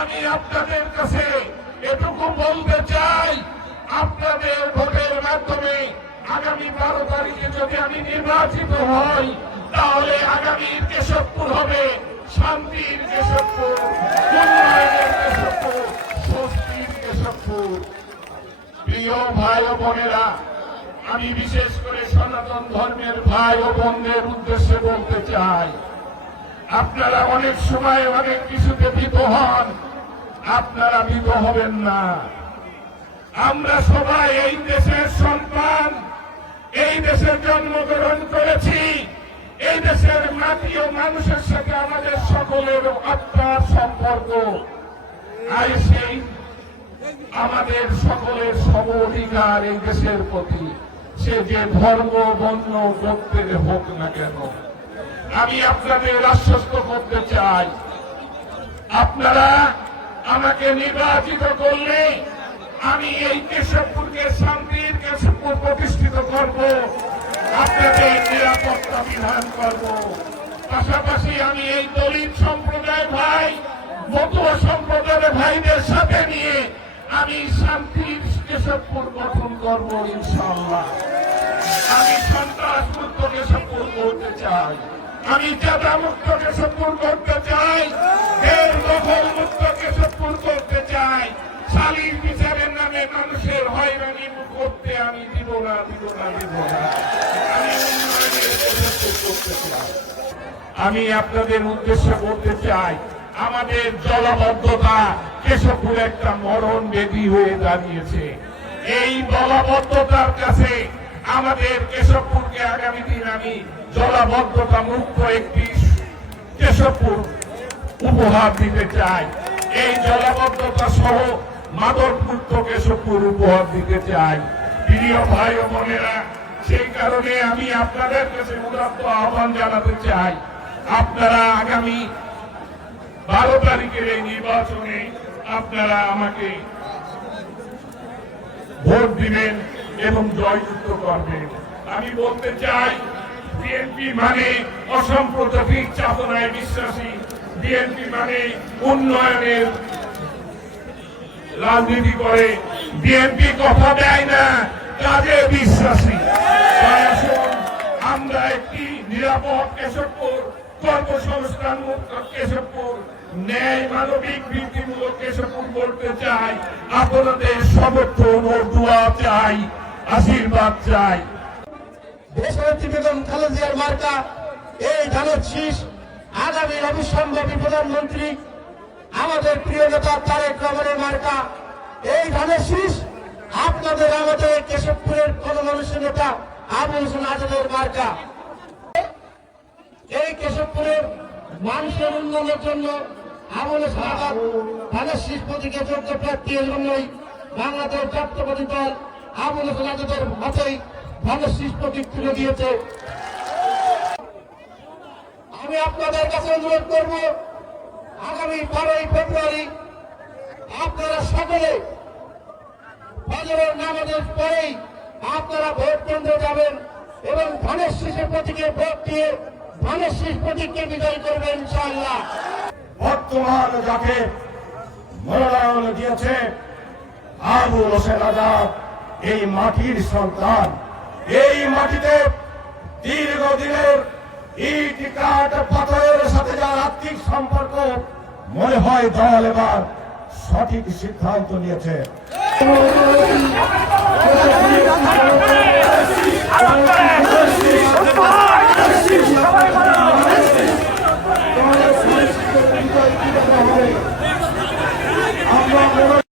আমি আপনাদের কাছে এটুকু বলতে চাই, আপনাদের ভোটের মাধ্যমে আগামী 12 তারিখে যদি আমি নির্বাচিত হই, তাহলে আগামীর কেশবপুর হবে শান্তির কেশবপুর, উন্নয়নের কেশবপুর, স্বস্তির কেশবপুর। প্রিয় ভাই ও বোনেরা, আমি বিশেষ করে সনাতন ধর্মের ভাই ও বোনদের উদ্দেশ্যে বলতে চাই, আপনারা অনেক সময় অনেক কিছুতে ভীত হন, আপনারা ভীত হবেন না। আমরা সবাই এই দেশের সন্তান, এই দেশের জন্মগ্রহণ করেছি, এই দেশের মাটি ও মানুষের সাথে আমাদের সকলের আত্মার সম্পর্ক। আর সেই আমাদের সকলের সম অধিকার এই দেশের প্রতি, সে যে ধর্ম বর্ণ গোত্রের হোক না কেন। আমি আপনাদের আশ্বস্ত করতে চাই, আপনারা আমাকে নির্বাচিত করলে আমি এই কেশবপুরকে শান্তির কেশবপুর প্রতিষ্ঠিত করব, আপনাদের নিরাপত্তা বিধান করব। পাশাপাশি আমি এই দলিত সম্প্রদায় ভাই, মতুয়া সম্প্রদায়ের ভাইদের সাথে নিয়ে আমি শান্তির কেশবপুর গঠন করব ইনশাআল্লাহ। আমি সন্ত্রাস মুক্ত কেশবপুর করতে চাই, আমি চাঁদা মুক্ত কেশবপুর করতে চাই, এর দখল মুক্ত কেশবপুর করতে চাই। শালীর বিচারের নামে মানুষের হয়রানি করতে আমি দিব না। আমি উন্নয়নের কেশবপুর করতে চাই। আমি আপনাদের উদ্দেশ্যে বলতে চাই, আমাদের জলাবদ্ধতা কেশবপুর একটা মরণ বেদি হয়ে দাঁড়িয়েছে। এই জলাবদ্ধতার কাছে আমাদের কেশবপুরকে আগামী দিন আমি জলাবদ্ধতা মুক্ত একটি কেশবপুর উপহার দিতে চাই। এই জলাবদ্ধতা সহ মাদক মুক্ত কেশবপুর উপহার দিতে চাই। প্রিয় ভাই ও বোনেরা, সেই কারণে আমি আপনাদের কাছে উদাত্ত আহ্বান জানাতে চাই, আপনারা আগামী 12 তারিখের এই নির্বাচনে আপনারা আমাকে ভোট দিবেন এবং জয়যুক্ত করবেন। আমি বলতে চাই, বিএনপি মানে অসাম্প্রদায়িক চেতনায় বিশ্বাসী, বিএনপি মানে উন্নয়নের রাজনীতি করে, বিএনপি কথা দেয় না, কাজে বিশ্বাসী। আমরা একটি নিরাপদ কেশবপুর, কর্মসংস্থান মুক্ত কেশবপুর, ন্যায় মানবিক ভিত্তিমূলক কেশবপুর বলতে চাই। আপনাদের সমর্থন ও দোয়া চাই, আশীর্বাদ চাই। দেশনেত্রী বেগম খালেদা জিয়ার মার্কা এই ধানের শীষ, আগামী অবিসম্ভাবী প্রধানমন্ত্রী আমাদের প্রিয় নেতা তারেক রহমানের মার্কা এই ধানের শীষ, আপনাদের আমাদের কেশবপুরের গণমানুষের নেতা আবুল হোসেন আজাদের মার্কা। এই কেশবপুরের মানুষের উন্নয়নের জন্য আবুল হোসেন আজাদ ধানের শীষ প্রতীকে যোগ্য প্রার্থী, এই জন্যই বাংলাদেশ জাতীয়তাবাদী দল আবুল হোসেন আজাদের হাতেই ধানের শীষ প্রতীক তুলে দিয়েছে। আমি আপনাদের কাছে অনুরোধ করব, আগামী 12ই ফেব্রুয়ারি আপনারা সকলে ফজরের নামাজের পরেই আপনারা ভোট কেন্দ্রে যাবেন এবং ধানের শীষের প্রতীকে ভোট দিয়ে ধানের শীষ প্রতীককে বিজয় করবেন ইনশাআল্লাহ। বর্তমান যাকে মনোনয়ন দিয়েছে আবুল হোসেন আজাদ এই মাটির সন্তান, এই মাটিতে দীর্ঘদিনের ইট কাঠ পাথরের সাথে যার আত্মিক সম্পর্ক, মনে হয় দল এবার সঠিক সিদ্ধান্ত নিয়েছে।